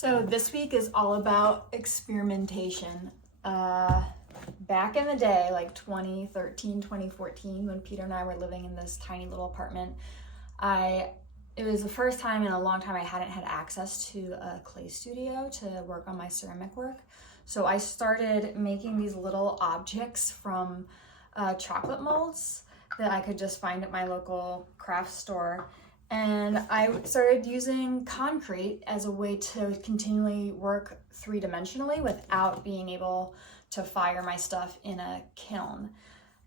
So this week is all about experimentation. Back in the day, like 2013, 2014, when Peter and I were living in this tiny little apartment, it was the first time in a long time I hadn't had access to a clay studio to work on my ceramic work. So I started making these little objects from chocolate molds that I could just find at my local craft store. And I started using concrete as a way to continually work three-dimensionally without being able to fire my stuff in a kiln.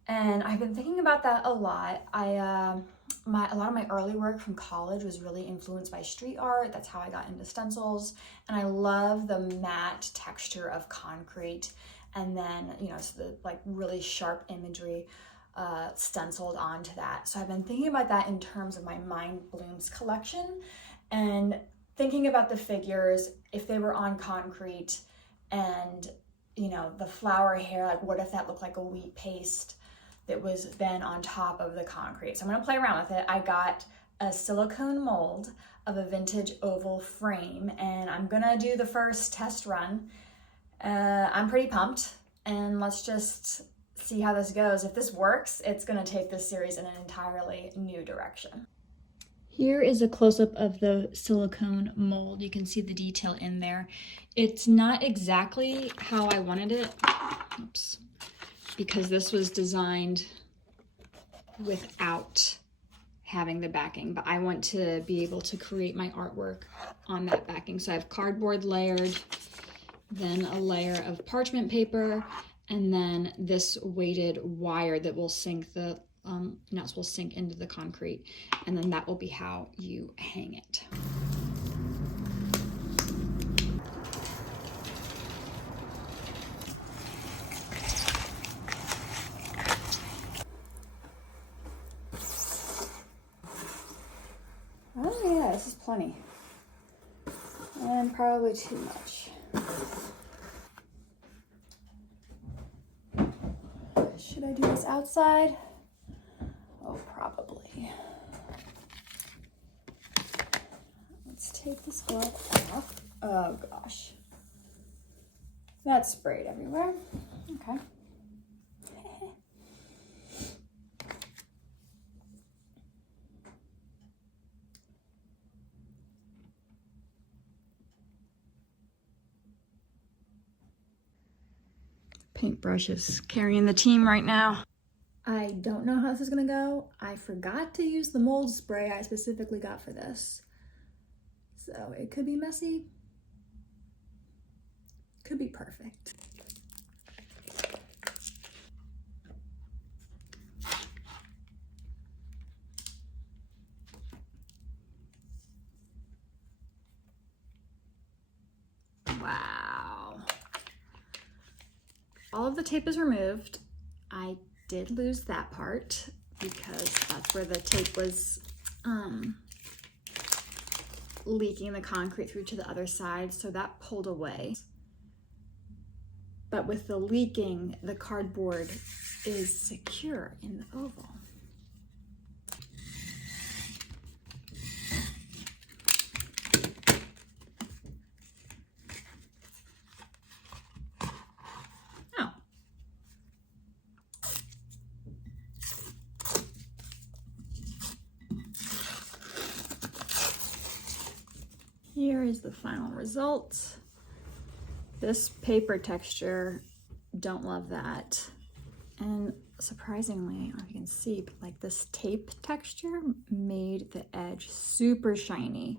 And I've been thinking about that a lot. A lot of my early work from college was really influenced by street art. That's how I got into stencils. And I love the matte texture of concrete. And then, it's the like really sharp imagery stenciled onto that. So I've been thinking about that in terms of my Mind Blooms collection and thinking about the figures, if they were on concrete and, the flower hair, like what if that looked like a wheat paste that was then on top of the concrete. So I'm gonna play around with it. I got a silicone mold of a vintage oval frame and I'm gonna do the first test run. I'm pretty pumped and let's just see how this goes. If this works, it's gonna take this series in an entirely new direction. Here is a close-up of the silicone mold. You can see the detail in there. It's not exactly how I wanted it. Oops. Because this was designed without having the backing, but I want to be able to create my artwork on that backing. So I have cardboard layered, then a layer of parchment paper, and then this weighted wire that will sink the nuts will sink into the concrete, and then that will be how you hang it. Oh yeah, this is plenty. And probably too much. Should I do this outside? Oh, probably. Let's take this glove off. Oh gosh. That's sprayed everywhere. Okay. Paintbrush is carrying the team right now. I don't know how this is gonna go. I forgot to use the mold spray I specifically got for this. So it could be messy, could be perfect. Wow. All of the tape is removed. I did lose that part because that's where the tape was leaking the concrete through to the other side, so that pulled away. But with the leaking, the cardboard is secure in the oval. Here is the final result. This paper texture, don't love that. And surprisingly, I don't know if you can see, but like this tape texture made the edge super shiny.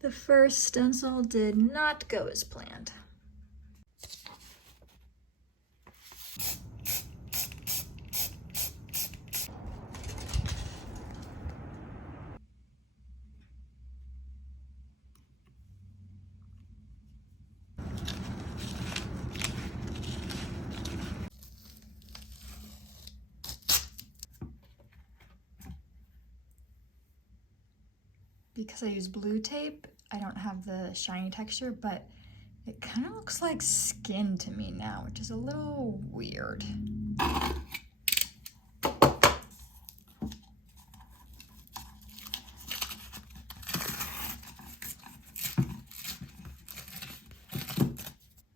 The first stencil did not go as planned. because I use blue tape, I don't have the shiny texture, but it kind of looks like skin to me now, which is a little weird.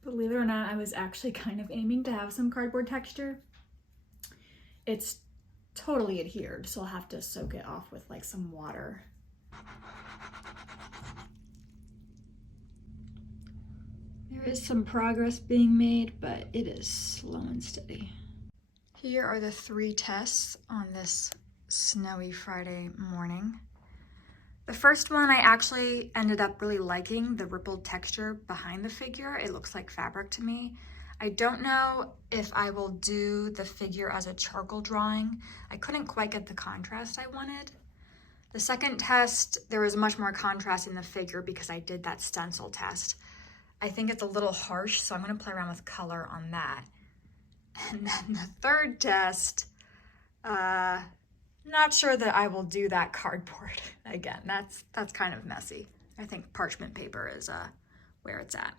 Believe it or not, I was actually kind of aiming to have some cardboard texture. It's totally adhered, so I'll have to soak it off with like some water. There is some progress being made, but it is slow and steady. Here are the 3 tests on this snowy Friday morning. The first one, I actually ended up really liking the rippled texture behind the figure. It looks like fabric to me. I don't know if I will do the figure as a charcoal drawing. I couldn't quite get the contrast I wanted. The second test, there was much more contrast in the figure because I did that stencil test. I think it's a little harsh, so I'm gonna play around with color on that. And then the third test, not sure that I will do that cardboard again. That's kind of messy. I think parchment paper is where it's at.